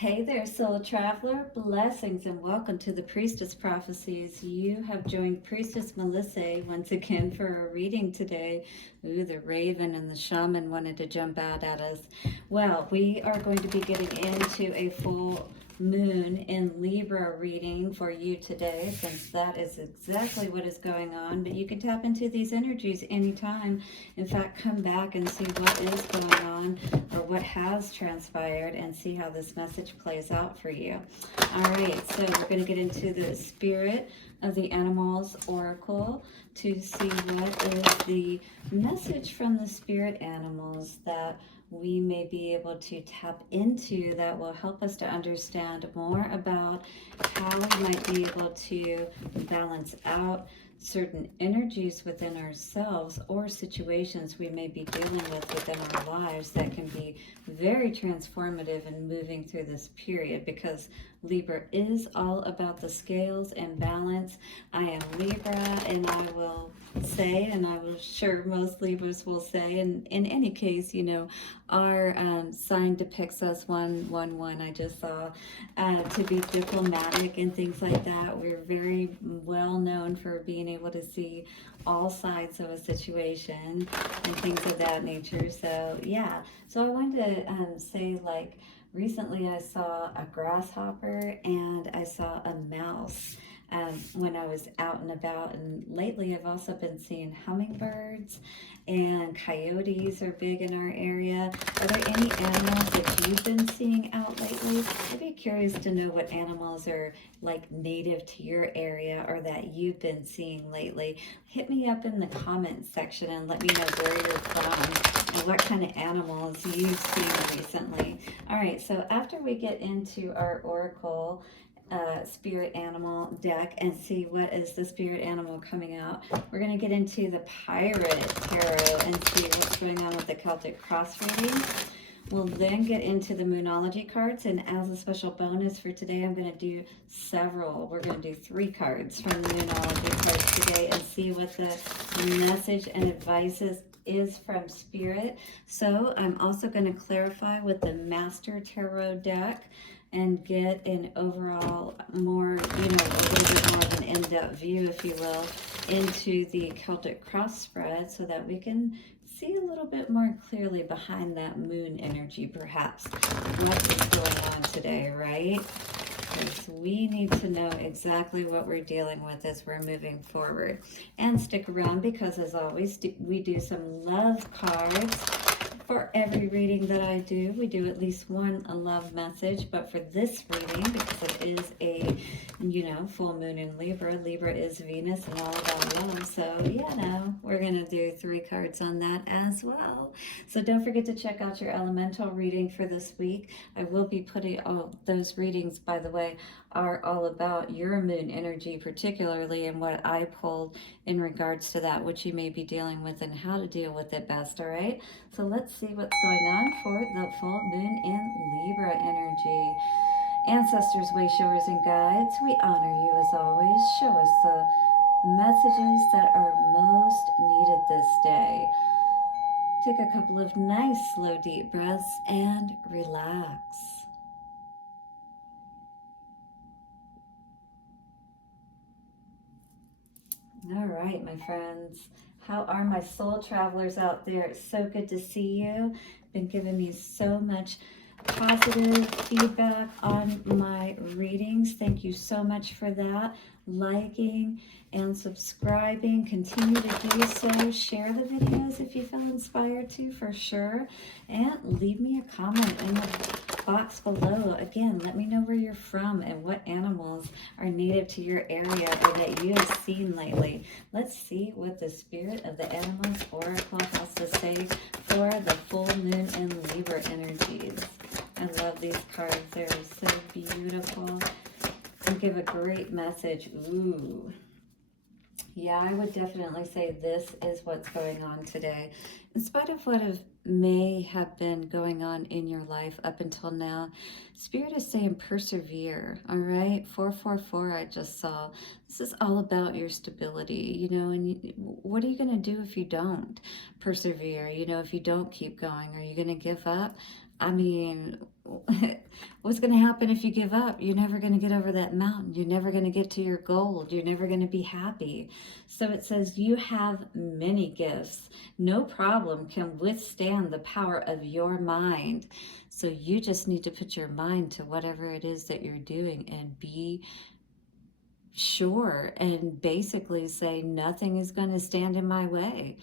Hey there, soul traveler. Blessings and welcome to the Priestess Prophecies. You have joined Priestess Melissae once again for a reading today. Ooh, the raven and the shaman wanted to jump out at us. Well, we are going to be getting into a full moon in Libra reading for you today, since that is exactly what is going on. But you can tap into these energies anytime. In fact, come back and see what is going on or what has transpired and see how this message plays out for you. All right, so we're going to get into the spirit of the animals oracle to see what is the message from the spirit animals that we may be able to tap into that will help us to understand more about how we might be able to balance out certain energies within ourselves or situations we may be dealing with within our lives that can be very transformative in moving through this period, because Libra is all about the scales and balance. I am Libra, and I will say, and I will sure most Libras will say, and in any case, you know, our sign depicts us 111. I just saw to be diplomatic and things like that. We're very well known for being able to see all sides of a situation and things of that nature. So yeah, so I wanted to say, like, recently I saw a grasshopper and I saw a mouse when I was out and about, and lately I've also been seeing hummingbirds, and coyotes are big in our area. Are there any animals that you've been seeing out lately? I'd be curious to know what animals are like native to your area or that you've been seeing lately. Hit me up in the comments section and let me know where you're from and what kind of animals you've seen recently. All right, so after we get into our oracle spirit animal deck and see what is the spirit animal coming out, we're going to get into the pirate tarot and see what's going on with the Celtic Cross reading. We'll then get into the Moonology cards, and as a special bonus for today, I'm going to do several. We're going to do 3 cards from the Moonology cards today and see what the message and advice is from Spirit. So I'm also going to clarify with the Master Tarot deck and get an overall more, you know, a little bit more of an in-depth view, if you will, into the Celtic Cross spread so that we can see a little bit more clearly behind that moon energy, perhaps, what is going on today, right? Because we need to know exactly what we're dealing with as we're moving forward. And stick around, because as always, we do some love cards. For every reading that I do, we do at least one a love message, but for this reading, because it is a, you know, full moon in Libra, Libra is Venus and all about love, so yeah, no, we're going to do 3 cards on that as well. So don't forget to check out your elemental reading for this week. I will be putting all those readings, by the way, are all about your moon energy particularly, and what I pulled in regards to that, which you may be dealing with and how to deal with it best. All right, so let's see what's going on for the full moon in Libra energy. Ancestors, way showers, and guides, we honor you as always. Show us the messages that are most needed this day. Take a couple of nice slow deep breaths and relax. All right, my friends. How are my soul travelers out there? It's so good to see you. Been giving me so much positive feedback on my readings. Thank you so much for that. Liking and subscribing. Continue to do so. Share the videos if you feel inspired to, for sure. And leave me a comment in the box below. Again, let me know where you're from and what animals are native to your area or that you have seen lately. Let's see what the spirit of the animals oracle has to say for the full moon and Libra energies. I love these cards. They're so beautiful and give a great message. Ooh. Yeah, I would definitely say this is what's going on today. In spite of what may have been going on in your life up until now, Spirit is saying persevere, all right? 444 I just saw. This is all about your stability, you know, and what are you going to do if you don't persevere? You know, if you don't keep going, are you going to give up? I mean, What's going to happen if you give up? You're never going to get over that mountain. You're never going to get to your goal. You're never going to be happy. So it says you have many gifts. No problem can withstand the power of your mind. So you just need to put your mind to whatever it is that you're doing and be sure and basically say nothing is going to stand in my way.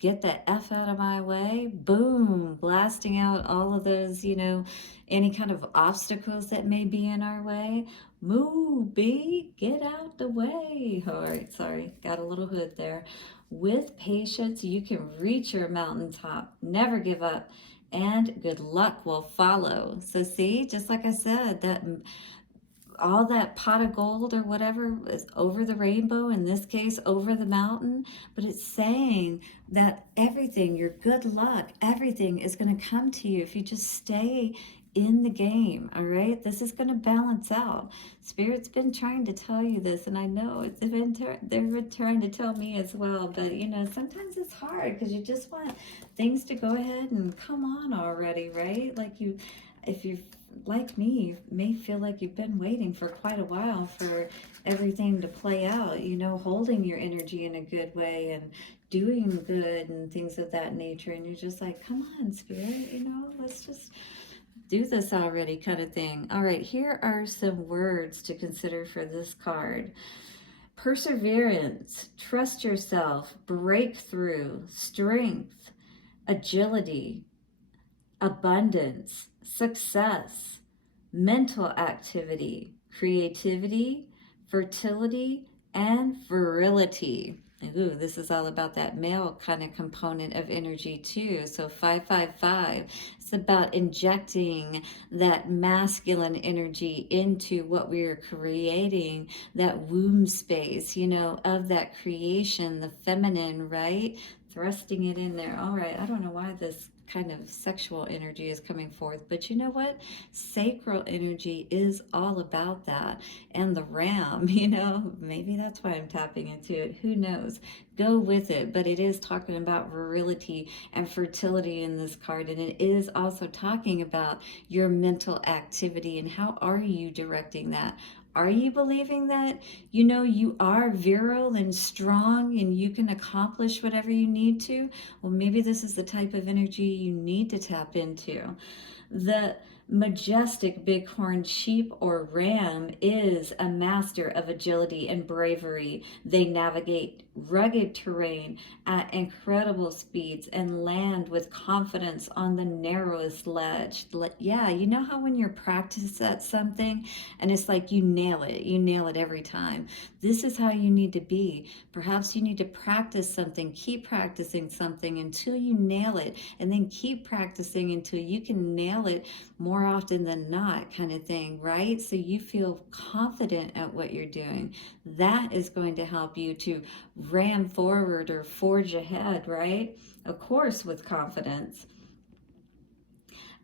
Get the F out of my way. Boom, blasting out all of those, any kind of obstacles that may be in our way. Move, B, get out the way. All right, sorry, got a little hood there. With patience, you can reach your mountaintop. Never give up, and good luck will follow. So see, just like I said, that all that pot of gold or whatever is over the rainbow, in this case over the mountain, but it's saying that everything, your good luck, everything is going to come to you if you just stay in the game. All right, this is going to balance out. Spirit's been trying to tell you this, and I know they've been trying to tell me as well, but sometimes it's hard because you just want things to go ahead and come on already, right? Like if you like me, you may feel like you've been waiting for quite a while for everything to play out, holding your energy in a good way and doing good and things of that nature. And you're just like, come on, Spirit, let's just do this already kind of thing. All right, here are some words to consider for this card. Perseverance, trust yourself, breakthrough, strength, agility, abundance, success, mental activity, creativity, fertility, and virility. Ooh, this is all about that male kind of component of energy too. So 555, it's about injecting that masculine energy into what we're creating, that womb space, of that creation, the feminine, right? Thrusting it in there. All right, I don't know why this kind of sexual energy is coming forth, but you know what? Sacral energy is all about that. And the ram, maybe that's why I'm tapping into it. Who knows? Go with it. But it is talking about virility and fertility in this card. And it is also talking about your mental activity and how are you directing that? Are you believing that, you are virile and strong and you can accomplish whatever you need to? Well, maybe this is the type of energy you need to tap into. The majestic bighorn sheep or ram is a master of agility and bravery. They navigate rugged terrain at incredible speeds and land with confidence on the narrowest ledge. Yeah, you know how when you're practiced at something and it's like you nail it every time. This is how you need to be. Perhaps you need to practice something, keep practicing something until you nail it, and then keep practicing until you can nail it more often than not, kind of thing, right? So you feel confident at what you're doing. That is going to help you to ram forward or forge ahead, right? Of course, with confidence.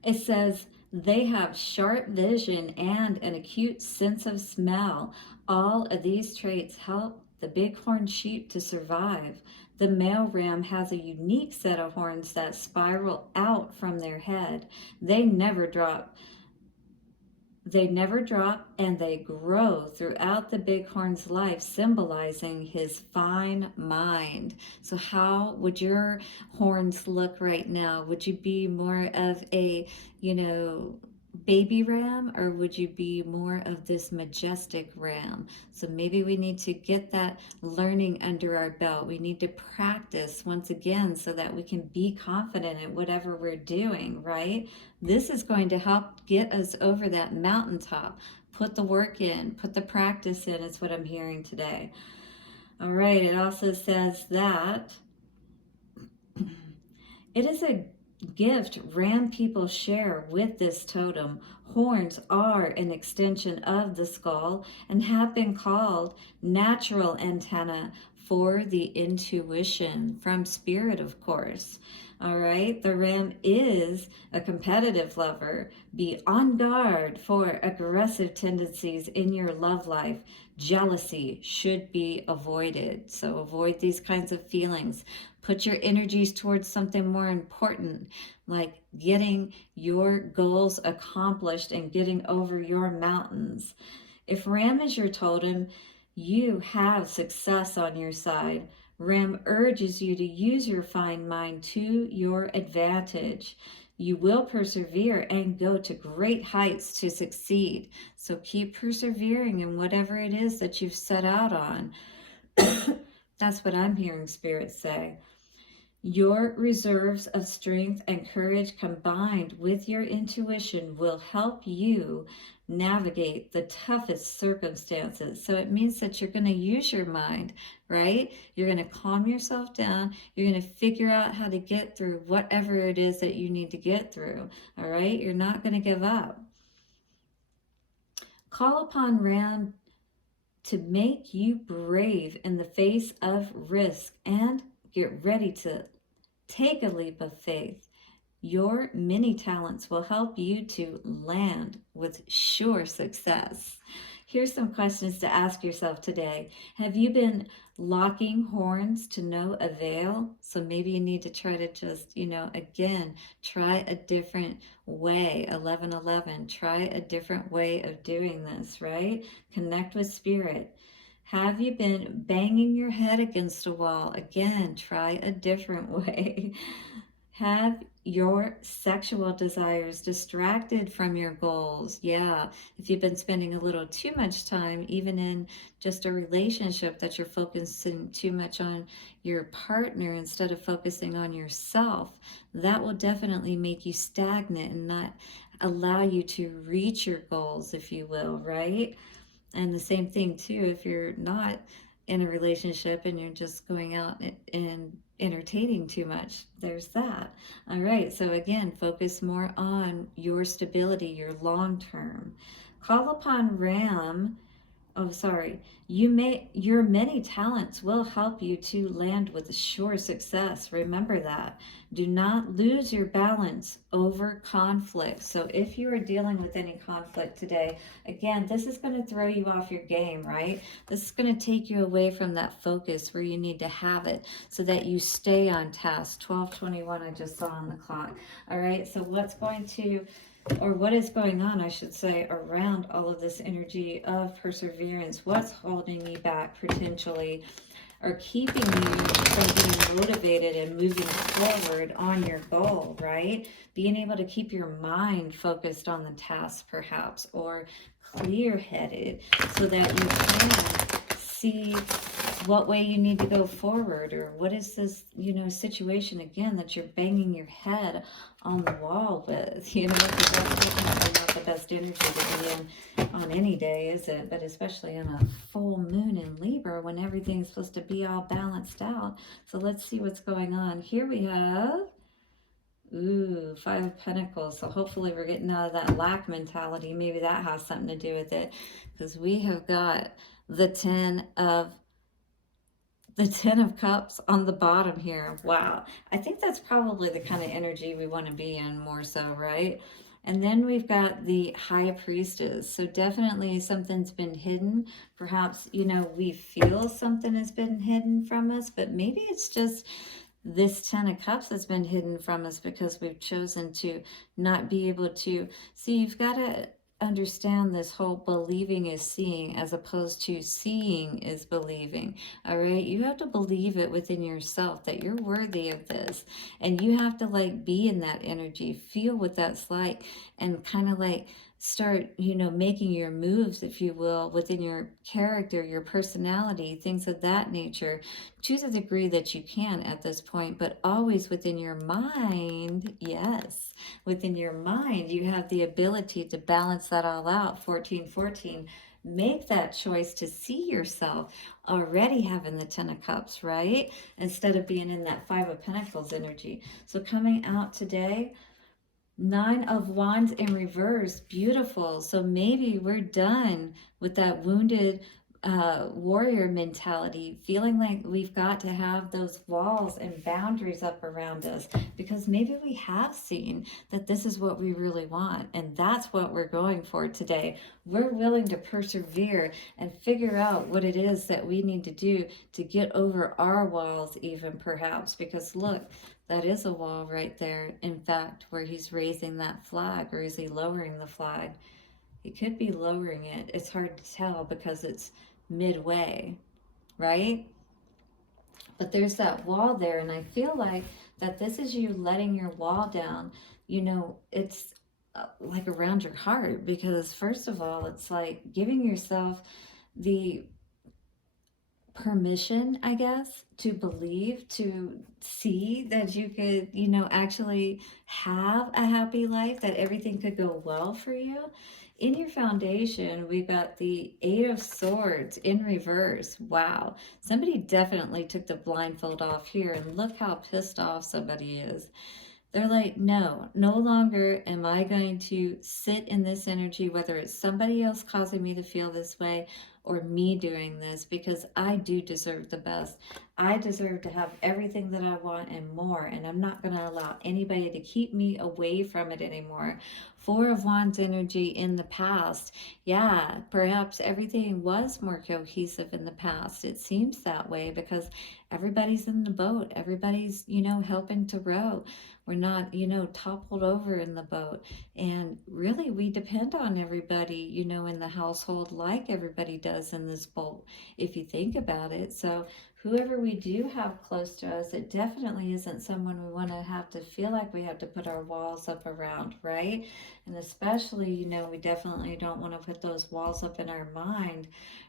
It says they have sharp vision and an acute sense of smell. All of these traits help the bighorn sheep to survive. The male ram has a unique set of horns that spiral out from their head. They never drop, and they grow throughout the bighorn's life, symbolizing his fine mind. So how would your horns look right now? Would you be more of a, baby ram, or would you be more of this majestic ram? So maybe we need to get that learning under our belt. We need to practice once again so that we can be confident in whatever we're doing, right? This is going to help get us over that mountaintop. Put the work in, put the practice in, is what I'm hearing today. All right, it also says that it is a gift ram people share with this totem. Horns are an extension of the skull and have been called natural antenna for the intuition from spirit, of course. All right, the Ram is a competitive lover. Be on guard for aggressive tendencies in your love life. Jealousy should be avoided. So avoid these kinds of feelings. Put your energies towards something more important, like getting your goals accomplished and getting over your mountains. If Ram is your totem, you have success on your side. Ram urges you to use your fine mind to your advantage. You will persevere and go to great heights to succeed. So keep persevering in whatever it is that you've set out on. That's what I'm hearing Spirit say. Your reserves of strength and courage combined with your intuition will help you navigate the toughest circumstances. So it means that you're going to use your mind, right? You're going to calm yourself down. You're going to figure out how to get through whatever it is that you need to get through, all right? You're not going to give up. Call upon Ram to make you brave in the face of risk and get ready to take a leap of faith. Your many talents will help you to land with sure success. Here's some questions to ask yourself today. Have you been locking horns to no avail? So maybe you need to try to just, again, try a different way. 1111, try a different way of doing this, right? Connect with spirit. Have you been banging your head against a wall? Again, try a different way. Have your sexual desires distracted from your goals? Yeah, if you've been spending a little too much time, even in just a relationship, that you're focusing too much on your partner instead of focusing on yourself, that will definitely make you stagnant and not allow you to reach your goals, if you will, right? And the same thing too, if you're not in a relationship and you're just going out and entertaining too much, there's that. All right, so again, focus more on your stability, your long term. Call upon Ram. Your many talents will help you to land with sure success. Remember that. Do not lose your balance over conflict. So if you are dealing with any conflict today, again, this is going to throw you off your game, right? This is going to take you away from that focus where you need to have it so that you stay on task. 12:21 I just saw on the clock. All right, so what is going on, I should say, around all of this energy of perseverance? What's holding you back potentially, or keeping you from being motivated and moving forward on your goal, right? Being able to keep your mind focused on the task, perhaps, or clear-headed, so that you can see what way you need to go forward, or what is this, situation again that you're banging your head on the wall with, because that's definitely not the best energy to be in on any day, is it? But especially on a full moon in Libra when everything's supposed to be all balanced out. So let's see what's going on. Here we have, Five of Pentacles. So hopefully we're getting out of that lack mentality. Maybe that has something to do with it, because we have got the Ten of Cups on the bottom here. Wow. I think that's probably the kind of energy we want to be in more so, right? And then we've got the High Priestess. So definitely something's been hidden. Perhaps, we feel something has been hidden from us, but maybe it's just this Ten of Cups that's been hidden from us because we've chosen to not be able to see. You've got to understand this whole believing is seeing as opposed to seeing is believing. All right, you have to believe it within yourself that you're worthy of this, and you have to be in that energy, feel what that's like, and kind of start making your moves, if you will, within your character, your personality, things of that nature, to the degree that you can at this point, but always within your mind. Yes, within your mind, you have the ability to balance that all out. 1414, make that choice to see yourself already having the Ten of Cups, right? Instead of being in that Five of Pentacles energy. So coming out today, Nine of Wands in reverse, beautiful. So maybe we're done with that wounded warrior mentality, feeling like we've got to have those walls and boundaries up around us because maybe we have seen that this is what we really want, and that's what we're going for today. We're willing to persevere and figure out what it is that we need to do to get over our walls, even perhaps, because look, that is a wall right there. In fact, where he's raising that flag, or is he lowering the flag? He could be lowering it. It's hard to tell because it's midway, right? But there's that wall there, and I feel like that this is you letting your wall down. You know, it's like around your heart, because first of all, it's like giving yourself the permission, I guess, to believe, to see that you could, you know, actually have a happy life, that everything could go well for you. In your foundation, we've got the Eight of Swords in reverse. Wow. Somebody definitely took the blindfold off here, and look how pissed off somebody is. They're like, no longer am I going to sit in this energy, whether it's somebody else causing me to feel this way or me doing this, because I do deserve the best. I deserve to have everything that I want and more, and I'm not going to allow anybody to keep me away from it anymore. Four of Wands energy in the past. Yeah, perhaps everything was more cohesive in the past. It seems that way because everybody's in the boat. Everybody's, you know, helping to row. We're not, you know, toppled over in the boat. And really, we depend on everybody, you know, in the household, like everybody does in this boat, if you think about it. So whoever we do have close to us, it definitely isn't someone we want to have to feel like we have to put our walls up around, right? And especially, you know, we definitely don't want to put those walls up in our mind,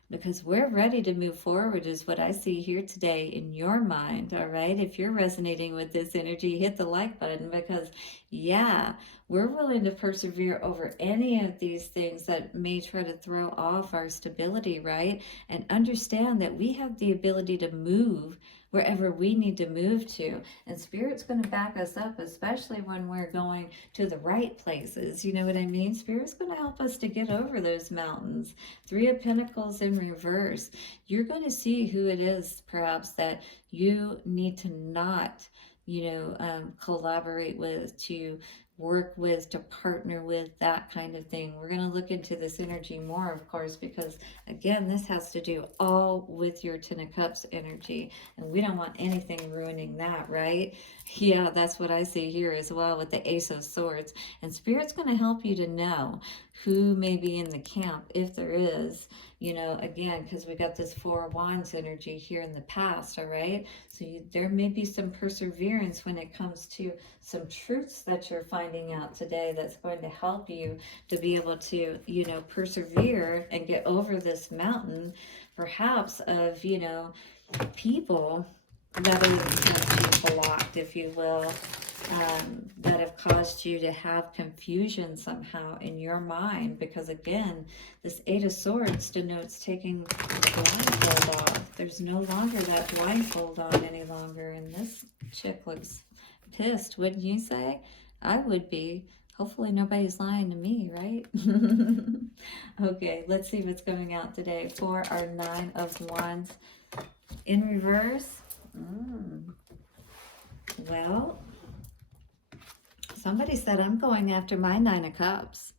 because we're ready to move forward is what I see here today in your mind. All right, if you're resonating with this energy, hit the like button, because yeah, we're willing to persevere over any of these things that may try to throw off our stability, right? And understand that we have the ability to move wherever we need to move to. And Spirit's going to back us up, especially when we're going to the right places. You know what I mean? Spirit's going to help us to get over those mountains. Three of Pentacles in reverse. You're going to see who it is, perhaps, that you need to not, you know, collaborate with, to work with, to partner with, that kind of thing. We're going to look into this energy more, of course, because again, this has to do all with your Ten of Cups energy, and we don't want anything ruining that, right? Yeah, that's what I see here as well with the Ace of Swords. And Spirit's going to help you to know who may be in the camp, if there is, you know, again, because we got this Four of Wands energy here in the past, all right? So there may be some perseverance when it comes to some truths that you're finding out today that's going to help you to be able to, you know, persevere and get over this mountain, perhaps, of, you know, people that are blocked, if you will, that have caused you to have confusion somehow in your mind. Because again, this Eight of Swords denotes taking the blindfold off. There's no longer that blindfold on any longer, and this chick looks pissed, wouldn't you say? I would be. Hopefully nobody's lying to me, right? Okay, let's see what's coming out today for our Nine of Wands in reverse. Well, somebody said I'm going after my Nine of Cups.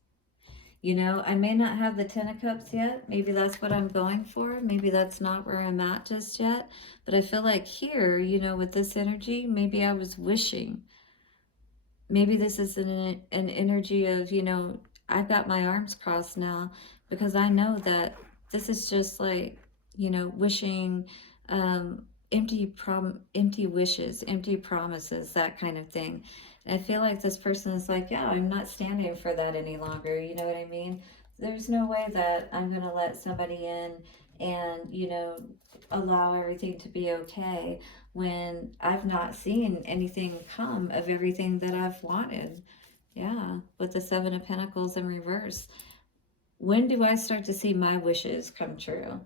You know, I may not have the Ten of Cups yet. Maybe that's what I'm going for. Maybe that's not where I'm at just yet. But I feel like here, you know, with this energy, maybe I was wishing. Maybe this is an energy of, you know, I've got my arms crossed now, because I know that this is just like, you know, wishing, empty wishes, empty promises, that kind of thing. And I feel like this person is like, yeah, I'm not standing for that any longer. You know what I mean? There's no way that I'm going to let somebody in and, you know, allow everything to be okay when I've not seen anything come of everything that I've wanted. Yeah, with the Seven of Pentacles in reverse. When do I start to see my wishes come true?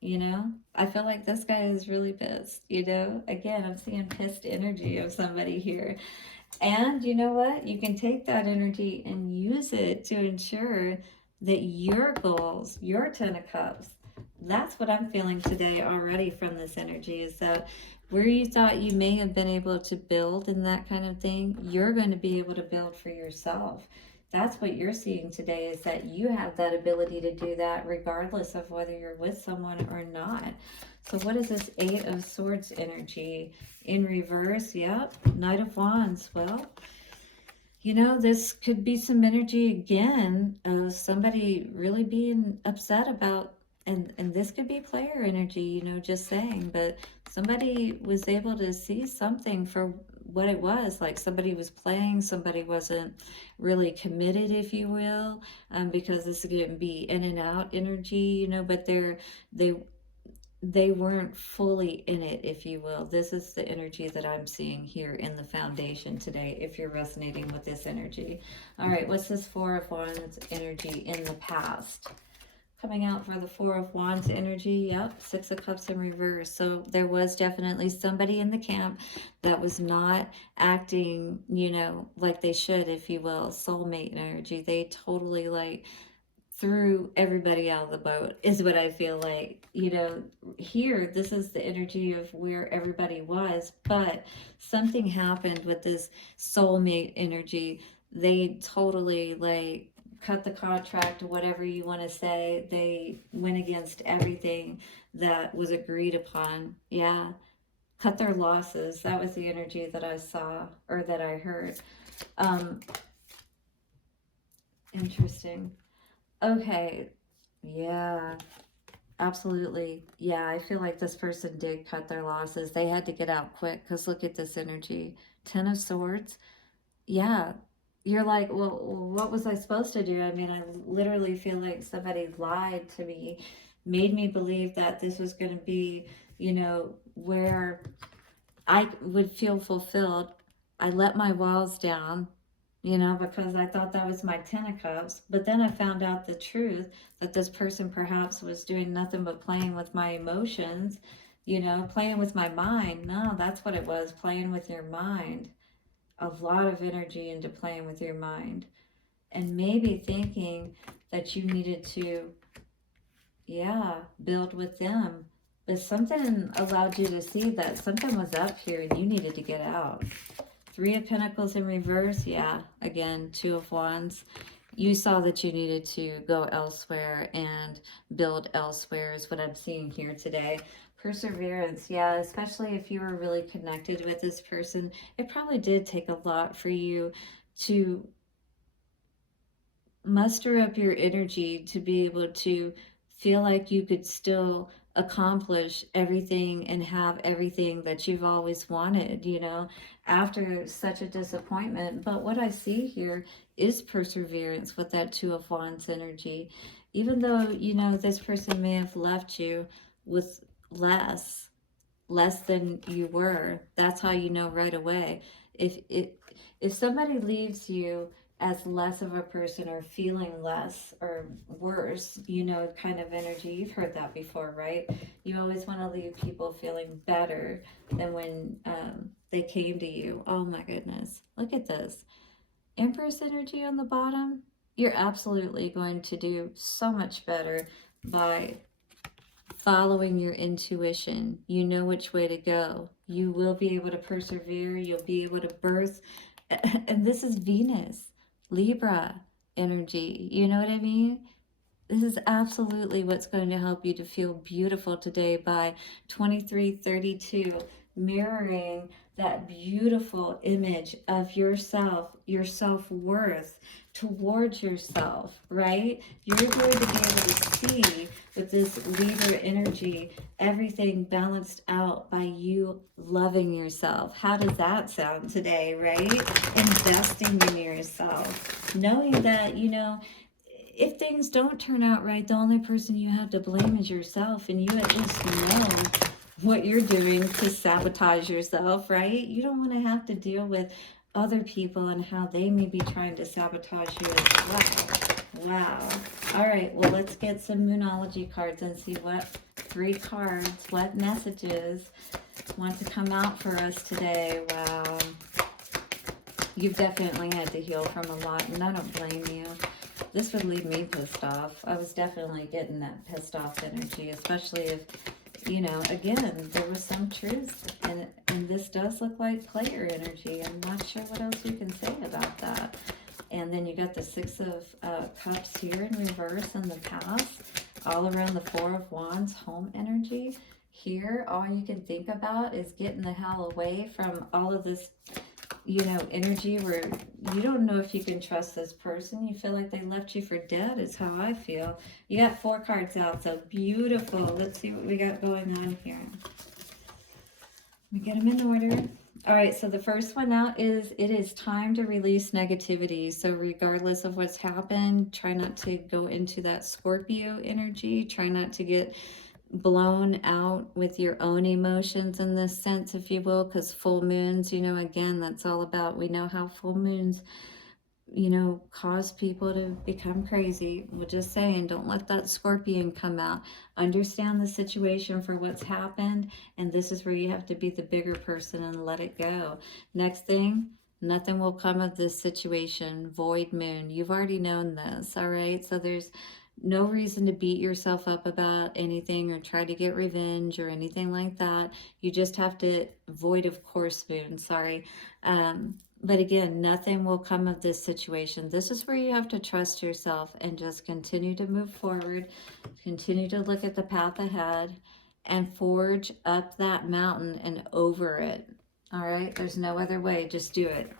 You know, I feel like this guy is really pissed, you know? Again, I'm seeing pissed energy of somebody here. And you know what? You can take that energy and use it to ensure that your goals, your Ten of Cups, That's what I'm feeling today already from this energy, is that where you thought you may have been able to build and that kind of thing, you're going to be able to build for yourself. That's what you're seeing today, is that you have that ability to do that regardless of whether you're with someone or not. So what is this Eight of Swords energy? In reverse, yep, Knight of Wands. Well, you know, this could be some energy again of somebody really being upset about, and this could be player energy, you know, just saying, but somebody was able to see something for what it was. Like somebody was playing, somebody wasn't really committed, if you will, because this is going to be in and out energy, you know, but they weren't fully in it, if you will. This is the energy that I'm seeing here in the foundation today, if you're resonating with this energy. All right, what's this Four of Wands energy in the past? Coming out for the Four of Wands energy, yep, Six of Cups in reverse. So there was definitely somebody in the camp that was not acting, you know, like they should, if you will. Soulmate energy. They totally like threw everybody out of the boat, is what I feel like. You know, here, this is the energy of where everybody was, but something happened with this soulmate energy. They totally like cut the contract, whatever you want to say. They went against everything that was agreed upon. Yeah, cut their losses. That was the energy that I saw, or that I heard. Interesting. Okay, yeah, absolutely. Yeah, I feel like this person did cut their losses. They had to get out quick, because look at this energy. Ten of Swords. Yeah, you're like, well, what was I supposed to do? I mean, I literally feel like somebody lied to me, made me believe that this was going to be, you know, where I would feel fulfilled. I let my walls down, you know, because I thought that was my Ten of Cups. But then I found out the truth, that this person perhaps was doing nothing but playing with my emotions, you know, playing with my mind. No, that's what it was, playing with your mind. A lot of energy into playing with your mind. And maybe thinking that you needed to, yeah, build with them. But something allowed you to see that something was up here and you needed to get out. Three of Pentacles in reverse. Yeah, again, Two of Wands. You saw that you needed to go elsewhere and build elsewhere, is what I'm seeing here today. Perseverance. Yeah, especially if you were really connected with this person. It probably did take a lot for you to muster up your energy to be able to feel like you could still accomplish everything and have everything that you've always wanted, you know, after such a disappointment. But what I see here is perseverance with that Two of Wands energy. Even though, you know, this person may have left you with less than you were, that's how you know right away. If somebody leaves you as less of a person, or feeling less or worse, you know, kind of energy. You've heard that before, right? You always want to leave people feeling better than when they came to you. Oh my goodness. Look at this. Empress energy on the bottom. You're absolutely going to do so much better by following your intuition. You know which way to go. You will be able to persevere. You'll be able to birth. And this is Venus. Libra energy, you know what I mean? This is absolutely what's going to help you to feel beautiful today by 2332, mirroring that beautiful image of yourself, your self-worth towards yourself, right? You're going to be able to see with this Libra energy, everything balanced out by you loving yourself. How does that sound today, right? Investing in yourself, knowing that, you know, if things don't turn out right, the only person you have to blame is yourself, and you at least know what you're doing to sabotage yourself, right? You don't want to have to deal with other people and how they may be trying to sabotage you as well. Wow. All right, well, let's get some Moonology cards and see what 3 cards, what messages want to come out for us today. Wow. You've definitely had to heal from a lot, and I don't blame you. this would leave me pissed off. I was definitely getting that pissed off energy, especially if, you know, again, there was some truth, and this does look like player energy. I'm not sure what else you can say about that. And then you got the Six of Cups here in reverse in the past, all around the Four of Wands, home energy. Here, all you can think about is getting the hell away from all of this, you know, energy where you don't know if you can trust this person. You feel like they left you for dead is how I feel. You got 4 cards out, so beautiful. Let's see what we got going on here. We get them in order. All right, so the first one out is, it is time to release negativity. So regardless of what's happened, try not to go into that Scorpio energy. Try not to get blown out with your own emotions in this sense, if you will, because full moons, you know, again, that's all about, we know how full moons, you know, cause people to become crazy. We're just saying, don't let that scorpion come out. Understand the situation for what's happened, and this is where you have to be the bigger person and let it go. Next thing, nothing will come of this situation. Void moon. You've already known this, all right? So there's no reason to beat yourself up about anything or try to get revenge or anything like that. You just have to, void of course moon, sorry. But again, nothing will come of this situation. This is where you have to trust yourself and just continue to move forward, continue to look at the path ahead and forge up that mountain and over it. All right, there's no other way, just do it.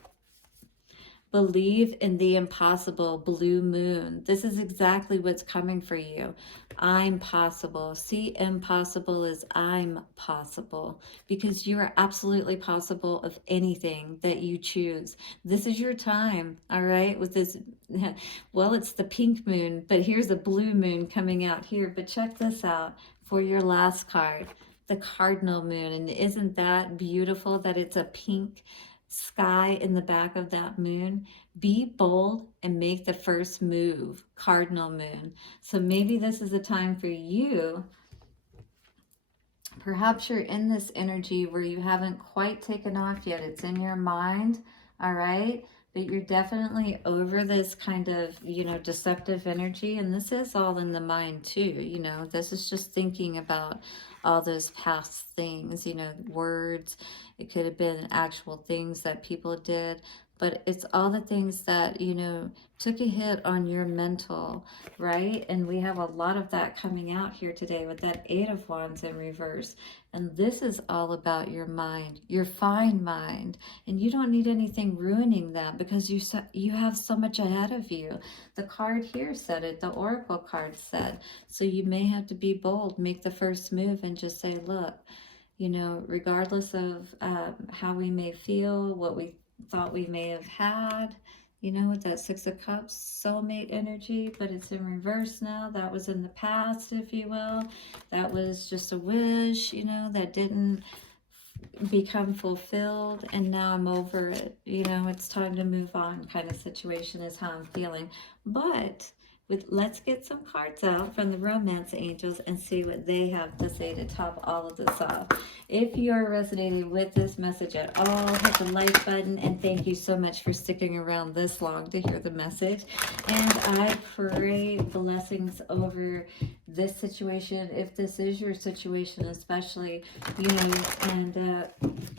Believe in the impossible, blue moon. This is exactly what's coming for you. I'm possible. See, impossible as I'm possible, because you are absolutely possible of anything that you choose. This is your time, all right, with this, well, it's the pink moon, but here's a blue moon coming out here. But check this out for your last card, the Cardinal Moon. And isn't that beautiful that it's a pink sky in the back of that moon? Be bold and make the first move, Cardinal Moon. So maybe this is a time for you. Perhaps you're in this energy where you haven't quite taken off yet. It's in your mind, all right? But you're definitely over this kind of, you know, deceptive energy. And this is all in the mind too, you know. This is just thinking about all those past things, you know, words. It could have been actual things that people did. But it's all the things that, you know, took a hit on your mental, right? And we have a lot of that coming out here today with that 8 of Wands in reverse. And this is all about your mind, your fine mind. And you don't need anything ruining that, because you have so much ahead of you. The card here said it, the Oracle card said. So you may have to be bold, make the first move and just say, look, you know, regardless of how we may feel, what we thought we may have had, you know, with that 6 of Cups, soulmate energy, but it's in reverse now. That was in the past, if you will. That was just a wish, you know, that didn't become fulfilled, and now I'm over it. You know, it's time to move on kind of situation is how I'm feeling. But let's get some cards out from the romance angels and see what they have to say to top all of this off. If you are resonating with this message at all, hit the like button, and thank you so much for sticking around this long to hear the message. And I pray blessings over this situation, if this is your situation especially, you know, and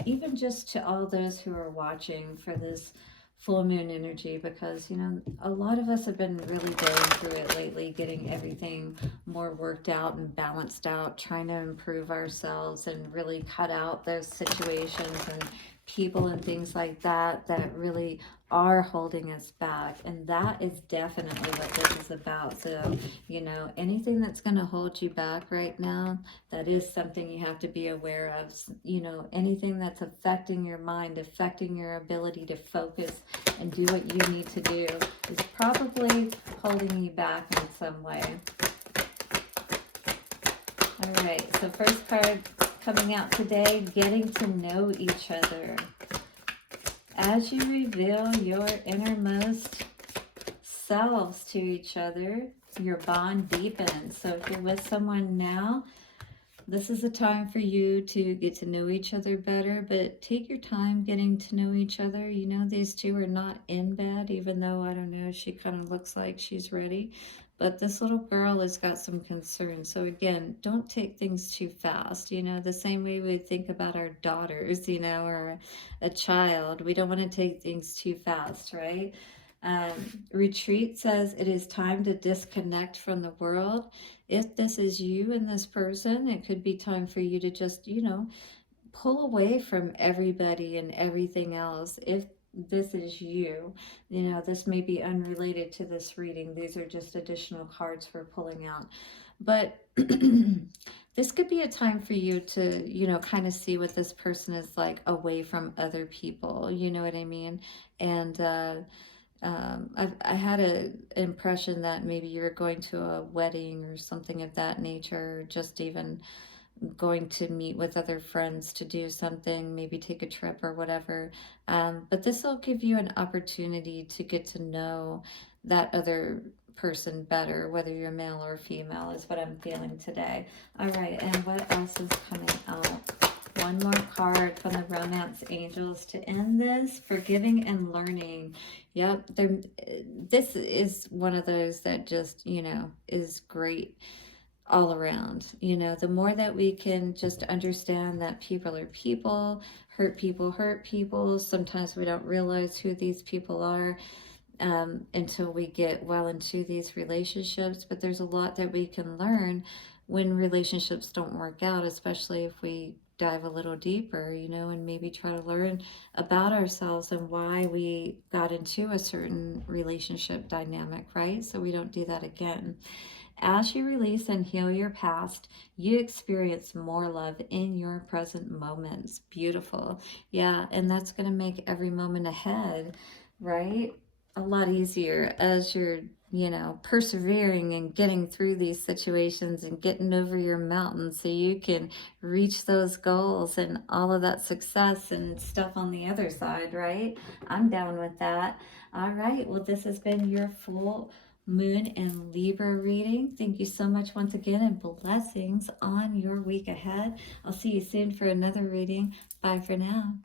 even just to all those who are watching for this full moon energy, because, you know, a lot of us have been really going through it lately, getting everything more worked out and balanced out, trying to improve ourselves and really cut out those situations and people and things like that that really are holding us back. And that is definitely what this is about. So, you know, anything that's going to hold you back right now, that is something you have to be aware of. You know, anything that's affecting your mind, affecting your ability to focus and do what you need to do, is probably holding you back in some way. All right, so first card coming out today, getting to know each other. As you reveal your innermost selves to each other, your bond deepens. So if you're with someone now, This is a time for you to get to know each other better, but take your time getting to know each other. You know, these two are not in bed, even though, I don't know, she kind of looks like she's ready. But this little girl has got some concerns. So again, don't take things too fast. You know, the same way we think about our daughters, you know, or a child. We don't want to take things too fast, right? Um, Retreat says it is time to disconnect from the world. If this is you and this person, it could be time for you to just, you know, pull away from everybody and everything else. If this is you, you know, this may be unrelated to this reading. These are just additional cards for pulling out. But this could be a time for you to, you know, kind of see what this person is like away from other people. You know what I mean? And I had an impression that maybe you were going to a wedding or something of that nature, or just even going to meet with other friends to do something, maybe take a trip or whatever. But this will give you an opportunity to get to know that other person better, whether you're male or female, is what I'm feeling today. All right, and what else is coming out? One more card from the Romance Angels to end this. Forgiving and learning. Yep, this is one of those that just, you know, is great all around. You know, the more that we can just understand that people are people, hurt people hurt people. Sometimes we don't realize who these people are until we get well into these relationships. But there's a lot that we can learn when relationships don't work out, especially if we dive a little deeper, you know, and maybe try to learn about ourselves and why we got into a certain relationship dynamic, right? So we don't do that again. As you release and heal your past, you experience more love in your present moments. Beautiful. Yeah, and that's going to make every moment ahead, right, a lot easier as you're, you know, persevering and getting through these situations and getting over your mountains so you can reach those goals and all of that success and stuff on the other side, right? I'm down with that. All right, well, this has been your full Moon and Libra reading. Thank you so much once again, and blessings on your week ahead. I'll see you soon for another reading. Bye for now.